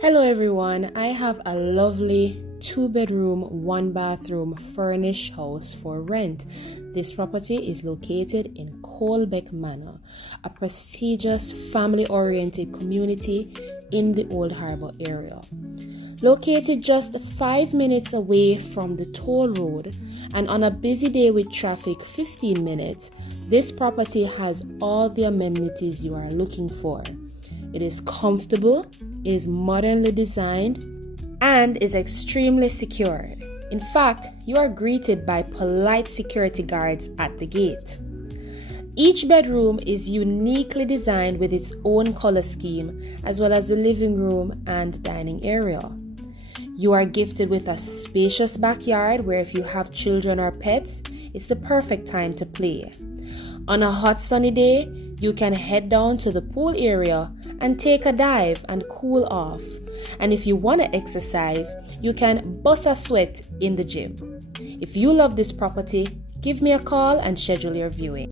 Hello everyone, I have a lovely 2-bedroom, 1-bathroom furnished house for rent. This property is located in Colbeck Manor, a prestigious family-oriented community in the Old Harbour area. Located just 5 minutes away from the toll road and on a busy day with traffic 15 minutes, this property has all the amenities you are looking for. It is comfortable, it is modernly designed, and is extremely secured. In fact, you are greeted by polite security guards at the gate. Each bedroom is uniquely designed with its own color scheme, as well as the living room and dining area. You are gifted with a spacious backyard where if you have children or pets, it's the perfect time to play. On a hot sunny day, you can head down to the pool area and take a dive and cool off. And if you want to exercise, you can bust a sweat in the gym. If you love this property, give me a call and schedule your viewing.